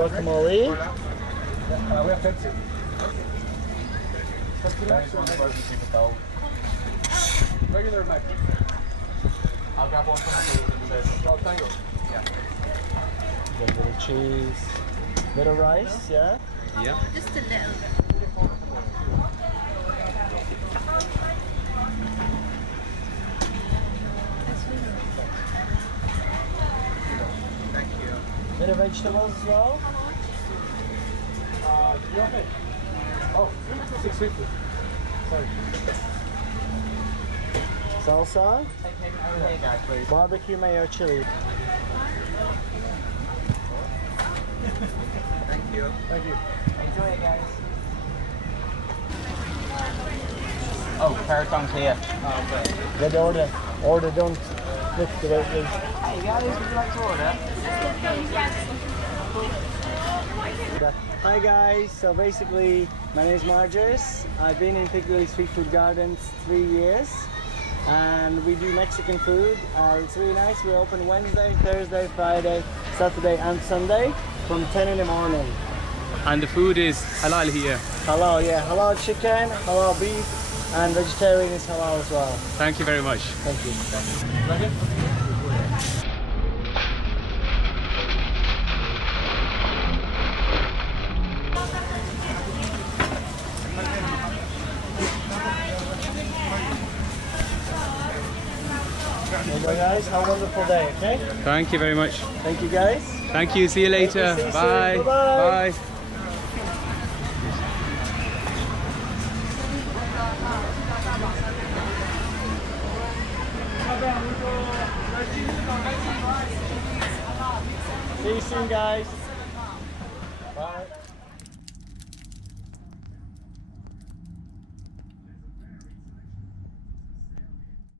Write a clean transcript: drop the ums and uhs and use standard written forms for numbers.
guacamole. We have Pepsi. Regular Mac. I'll grab one from the tango. Yeah. A bit of cheese. Bit of rice, yeah? Yep. Just a little bit. Thank you. Bit of vegetables as well. You want it? Oh, 650. Sorry. Salsa. Take payment over here, guys, please. Barbecue mayo chili. Thank you. Thank you. Enjoy it, guys. Oh, Paragon's here. Oh, okay. Good order. Order, don't lift the weight, please. Hey guys, would you like to order? Hi guys, so basically my name is Marjorie. I've been in Piccadilly Street Food Gardens 3 years and we do Mexican food. It's really nice. We're open Wednesday, Thursday, Friday, Saturday and Sunday from 10 in the morning. And the food is halal here. Halal, yeah, halal chicken, halal beef and vegetarian is halal as well. Thank you very much. Thank you. Okay guys, have a wonderful day, okay? Thank you very much. Thank you guys. Thank you. See you later. See you soon. Bye. Bye-bye. Bye. See you soon guys. Bye.